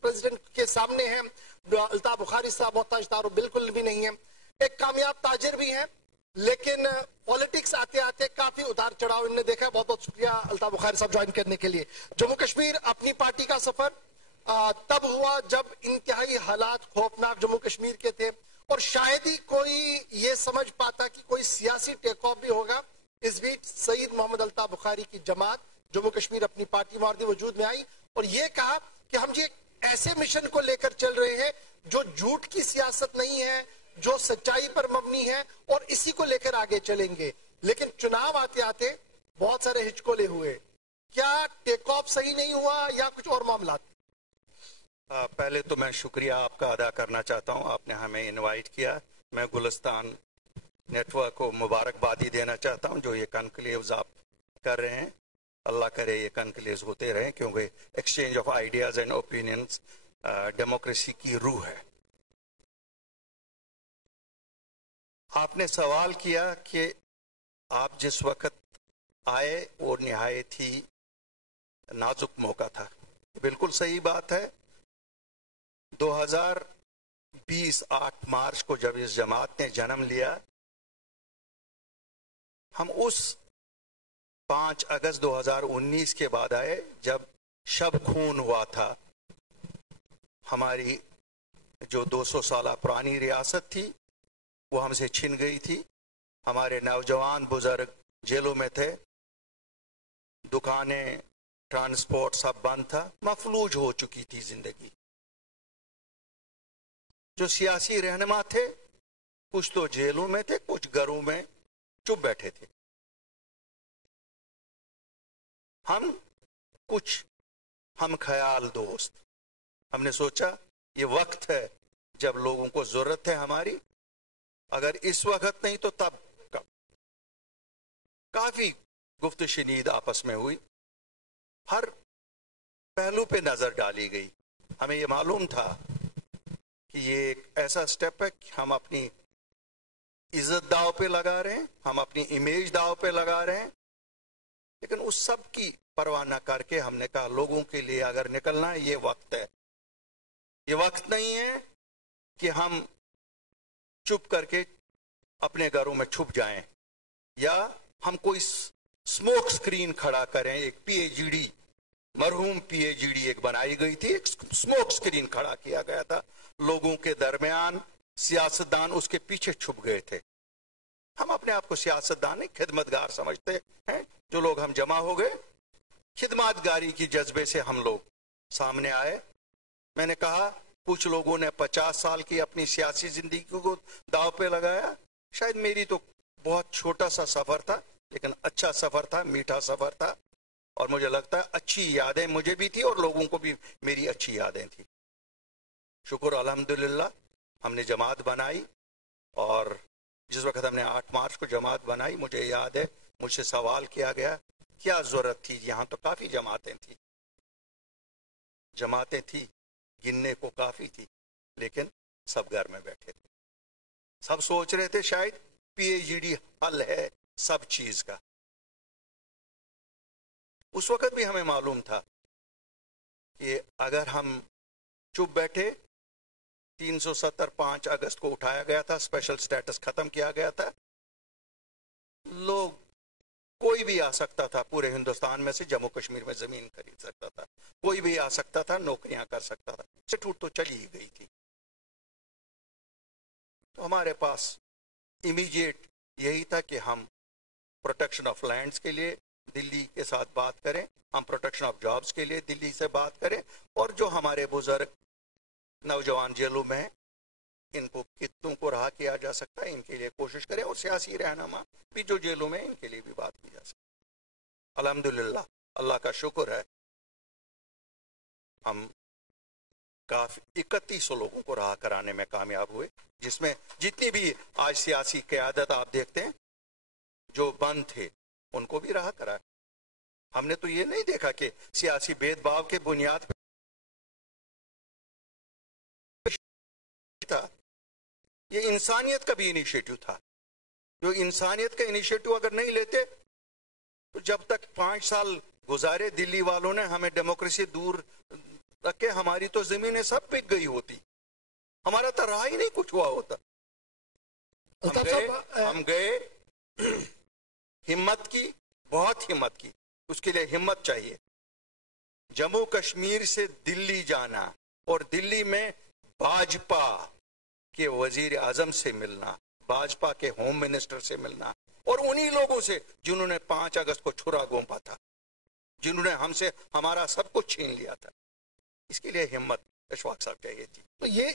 President के सामने हैं, अल्ताफ बुखारी साहब मोहताज तारुफ बिल्कुल भी नहीं है, एक कामयाब ताजिर भी हैं, लेकिन पॉलिटिक्स आते आते काफी उतार चढ़ाव इन्होंने देखा है। बहुत बहुत शुक्रिया अल्ताफ बुखारी साहब ज्वाइन करने के लिए। जम्मू कश्मीर अपनी पार्टी का सफर तब हुआ जब इंतहाई हालात खौफनाक जम्मू कश्मीर के थे और शायद ही कोई ये समझ पाता कि कोई सियासी टेक ऑफ भी होगा। इस बीच सईद मोहम्मद अल्ताफ बुखारी की जमात जम्मू कश्मीर अपनी पार्टी मार्दी वजूद में आई और ये कहा कि हम ये ऐसे मिशन को लेकर चल रहे हैं जो झूठ की सियासत नहीं है, जो सच्चाई पर मबनी है और इसी को लेकर आगे चलेंगे। लेकिन चुनाव आते आते बहुत सारे हिचकोले हुए। क्या टेक ऑफ सही नहीं हुआ या कुछ और मामला? पहले तो मैं शुक्रिया आपका अदा करना चाहता हूं, आपने हमें इनवाइट किया। मैं गुलिस्तान नेटवर्क को मुबारकबादी देना चाहता हूं जो ये कॉन्क्लेव्स आप कर रहे हैं। अल्लाह करे ये कॉन्क्लेव्स होते रहें, क्योंकि exchange of ideas and opinions democracy की रूह है। आपने सवाल किया कि आप जिस वक्त आए वो निहायत ही नाजुक मौका था। बिल्कुल सही बात है। 2020 8 मार्च को जब इस जमात ने जन्म लिया, हम उस 5 अगस्त 2019 के बाद आए जब शब खून हुआ था। हमारी जो 200 साल पुरानी रियासत थी वो हमसे छिन गई थी। हमारे नौजवान बुजुर्ग जेलों में थे, दुकानें, ट्रांसपोर्ट सब बंद था, मफलूज हो चुकी थी जिंदगी। जो सियासी रहनुमा थे कुछ तो जेलों में थे, कुछ घरों में चुप बैठे थे। हम ख्याल दोस्त, हमने सोचा ये वक्त है जब लोगों को जरूरत है हमारी, अगर इस वक्त नहीं तो तब कब। काफी गुफ्त शनीद आपस में हुई, हर पहलू पे नजर डाली गई। हमें ये मालूम था कि ये एक ऐसा स्टेप है कि हम अपनी इज्जत दाव पे लगा रहे हैं, हम अपनी इमेज दाव पे लगा रहे हैं। लेकिन उस सब की परवाह न करके हमने कहा लोगों के लिए अगर निकलना है ये वक्त है। ये वक्त नहीं है कि हम चुप करके अपने घरों में छुप जाएं या हम कोई स्मोक स्क्रीन खड़ा करें। एक पीएचडी, मरहूम पीएचडी एक बनाई गई थी, एक स्मोक स्क्रीन खड़ा किया गया था लोगों के दरमियान। सियासतदान उसके पीछे छुप गए थे। हम अपने आप को सियासतदान नहीं खिदमतगार समझते हैं। जो लोग हम जमा हो गए, खिदमतगारी की जज्बे से हम लोग सामने आए। मैंने कहा कुछ लोगों ने 50 साल की अपनी सियासी जिंदगी को दाव पे लगाया। शायद मेरी तो बहुत छोटा सा सफर था, लेकिन अच्छा सफर था, मीठा सफर था, और मुझे लगता है अच्छी यादें मुझे भी थी और लोगों को भी मेरी अच्छी यादें थी। शुक्र अल्हम्दुलिल्लाह हमने जमात बनाई, और जिस वक्त हमने 8 मार्च को जमात बनाई, मुझे याद है मुझसे सवाल किया गया क्या जरूरत थी। यहाँ तो काफी जमातें थी, गिनने को काफी थी, लेकिन सब घर में बैठे थे। सब सोच रहे थे शायद पीएचडी हल है सब चीज का। उस वक्त भी हमें मालूम था कि अगर हम चुप बैठे, 370 5 अगस्त को उठाया गया था, स्पेशल स्टेटस खत्म किया गया था, लोग कोई भी आ सकता था पूरे हिंदुस्तान में से, जम्मू कश्मीर में जमीन खरीद सकता था, कोई भी आ सकता था, नौकरियां कर सकता था। छूट तो चली ही गई थी। तो हमारे पास इमीडिएट यही था कि हम प्रोटेक्शन ऑफ लैंड्स के लिए दिल्ली के साथ बात करें, हम प्रोटेक्शन ऑफ जॉब्स के लिए दिल्ली से बात करें, और जो हमारे बुजुर्ग नौजवान जेलों में हैं इनको कितनों को रहा किया जा सकता है इनके लिए कोशिश करें, और सियासी रहनुमा भी जो जेलों में इनके लिए भी बात की जा सकती है। अल्हम्दुलिल्लाह, अल्लाह का शुक्र है, हम काफी 3100 लोगों को रहा कराने में कामयाब हुए, जिसमें जितनी भी आज सियासी क़यादत आप देखते हैं जो बंद थे उनको भी रहा करा। हमने तो ये नहीं देखा कि सियासी भेदभाव के बुनियाद पर था, ये इंसानियत का भी इनिशिएटिव था। जो इंसानियत का इनिशिएटिव अगर नहीं लेते तो जब तक 5 साल गुजारे दिल्ली वालों ने हमें डेमोक्रेसी दूर رکھے ہماری تو زمینیں سب بک گئی ہوتی, ہمارا تو رہا ہی نہیں کچھ ہوا ہوتا. ہم گئے, ہمت کی, بہت ہمت کی, اس کے لیے ہمت چاہیے. جموں کشمیر سے دلی جانا اور دلی میں باجپا کے وزیر اعظم سے ملنا, باجپا کے ہوم منسٹر سے ملنا, اور انہی لوگوں سے جنہوں نے 5 اگست کو چھرا گھونپا تھا, جنہوں نے ہم سے ہمارا سب کچھ چھین لیا تھا. اس کے لیے ہمت اشفاق صاحب چاہیے تھی. تو یہ